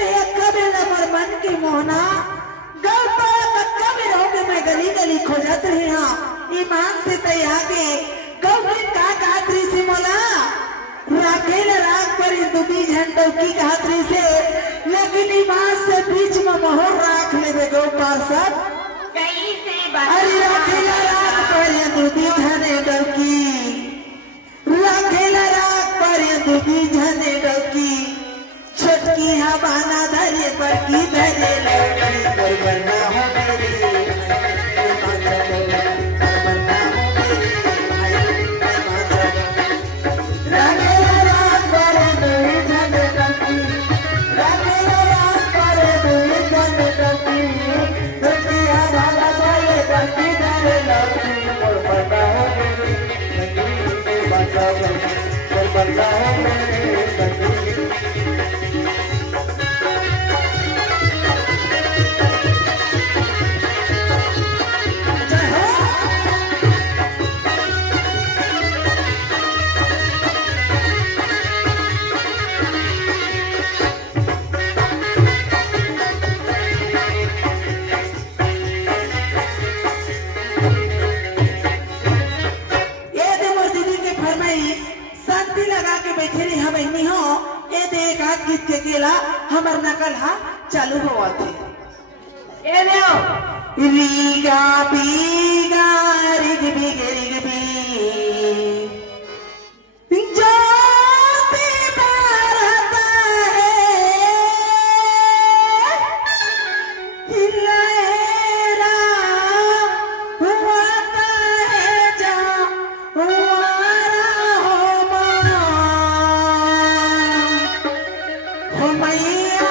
मन की मोहना गल कभी रहोगे मैं गली गली खोजत रही हाँ ईमान से तैयागे गौरी का गात्री से मोला राखेल राग पर दुबी झंडों की गात्री से लेकिन ईमान से बीच में मोहर राख ले गोपाल सब अरे राखेल राग पर दुबी झंडों की राखेल राग पर दुबी झंडों की छोटकी हवाना धरे पर की धरे लड़की बरबरना हो मेरी गीत के केला हमर नकल हा चालू हुआ थे रीगा बीगा रिग बिग रिग बी ज्योति बरता है हिलेरा हुआता है जा हुआरा हो मैया